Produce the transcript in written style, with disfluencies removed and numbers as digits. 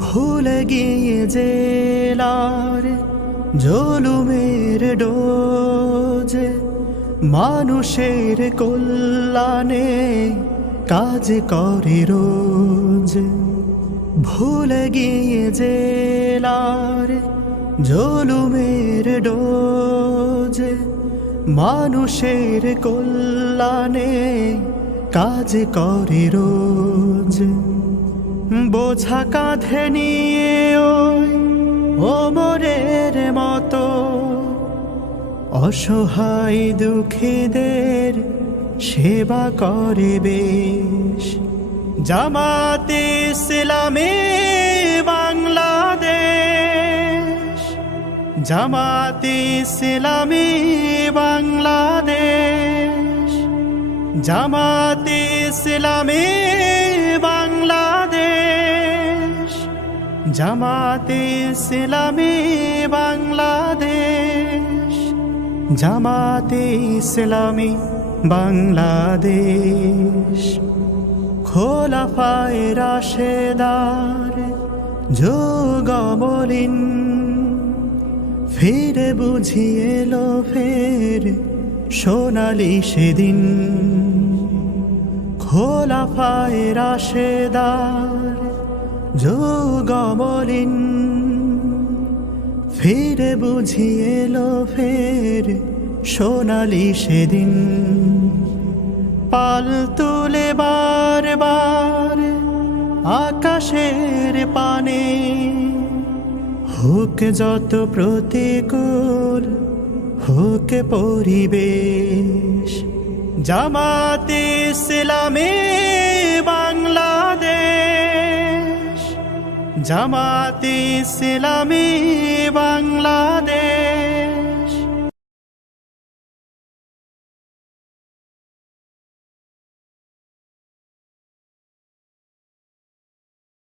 ভুলে গিয়ে জেলার জুলুমের ডোজ, মানুষের কল্যাণে কাজ করে রোজ। ভুলে গিয়ে জেলার জুলুমের ডোজ, মানুষের কল্যাণে কাজ করে রোজ। বোঝা কাঁধে নিয়ে ওই ওমরের মতো অসহায় দুঃখীদের সেবা করে বেশ। জামাতে ইসলামী বাংলাদেশ, জামাতে ইসলামী বাংলাদেশ, জামাতে ইসলামী বাংলাদেশ, জামাতে ইসলামী বাংলাদেশ, জামাতে ইসলামী বাংলাদেশ। খোলাফায়ে রাশেদার যুগমলিন, ফিরে বুঝিয়ে এলো ফের সোনালি সেদিন। খোলাফায়ে রাশেদার যুগমলিন, ফিরে বুঝিয়ে এলো ফের সোনালি সেদিন। পাল তুলে বারবার আকাশের পানে, হোক যত প্রতিকূল হোক পরিবেশ। জামাতে ইসলামী বাংলাদেশ, জামাতে ইসলামী